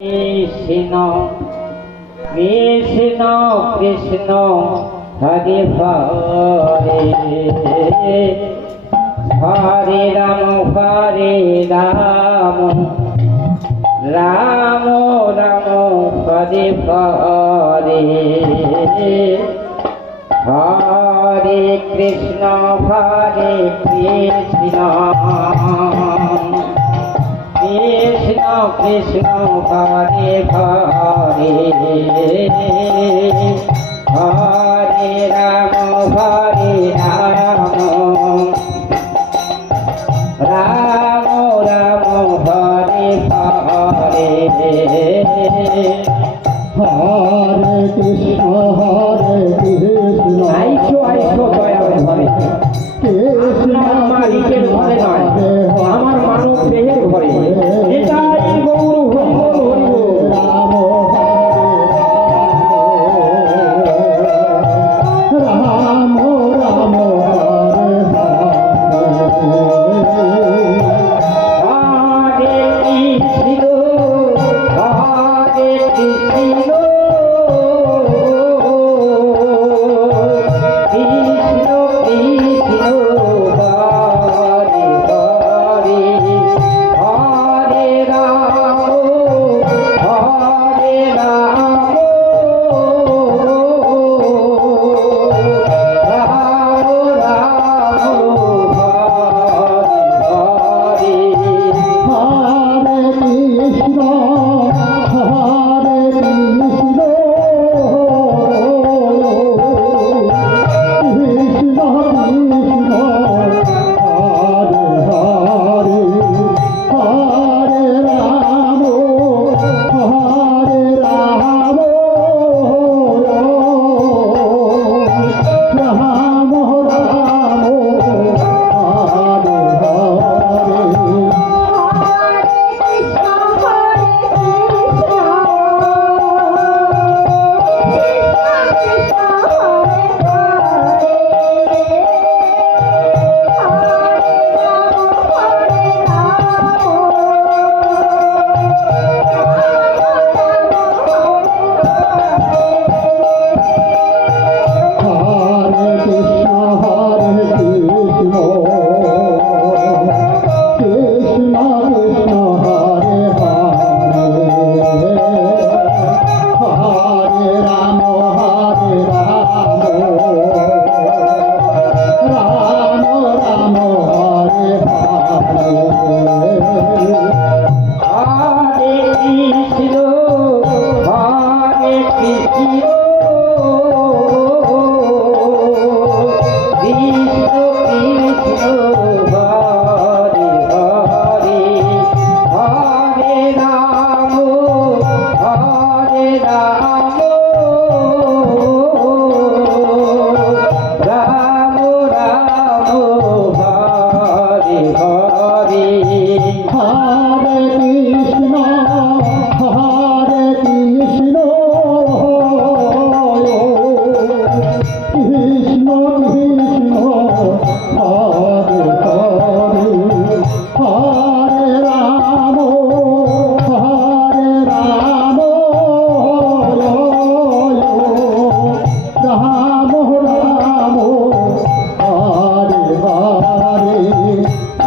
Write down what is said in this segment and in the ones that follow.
কৃষ্ণ কৃষ্ণ কৃষ্ণ হরে হরে হরে রাম রাম রাম হরে হরে হরে কৃষ্ণ কৃষ্ণ কৃষ্ণ হরে হরে হরে রাম রাম রাম হরে হরে হরে কৃষ্ণ আইসো আইসো দয়া ঘরে কৃষ্ণ আমার ইটের ঘরে নয়, আমার মানব দেহের ঘরে। এটাই গৌর হরি বল হরি বল। রাম রাম রাম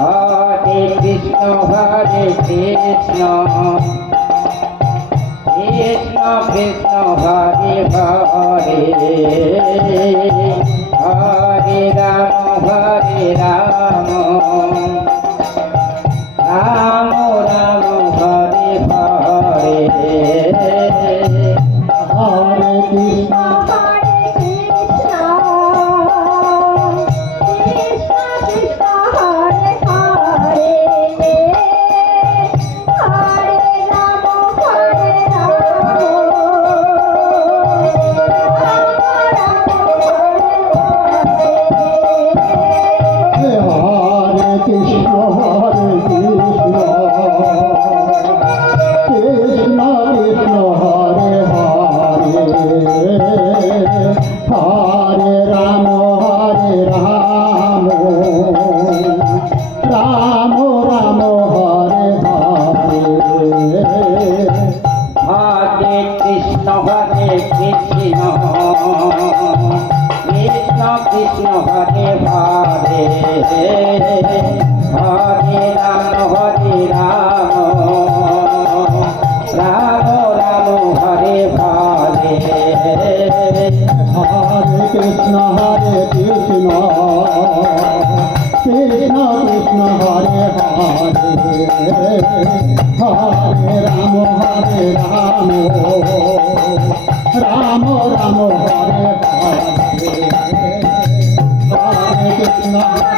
হরে কৃষ্ণ হরে কৃষ্ণ কৃষ্ণ কৃষ্ণ হরে হরে হরে রাম রাম রাম হরে হরে কৃষ্ণ হরে কৃষ্ণ হরে কৃষ্ণ কৃষ্ণ কৃষ্ণ হরে হরে হরে রাম রাম রাম হরে হরে হরে কৃষ্ণ কৃষ্ণ কৃষ্ণ হরে হরে হরে রাম রাম রাম হরে হরে হরে কৃষ্ণ কৃষ্ণ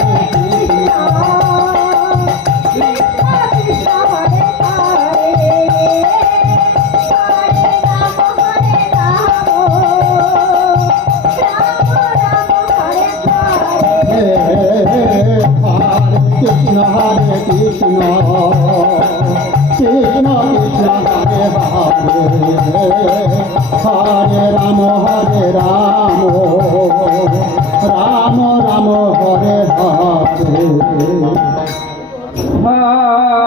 কৃষ্ণ হরে কৃষ্ণ কৃষ্ণ কৃষ্ণ হরে হরে হরে রাম রাম রাম হরে হরে হরে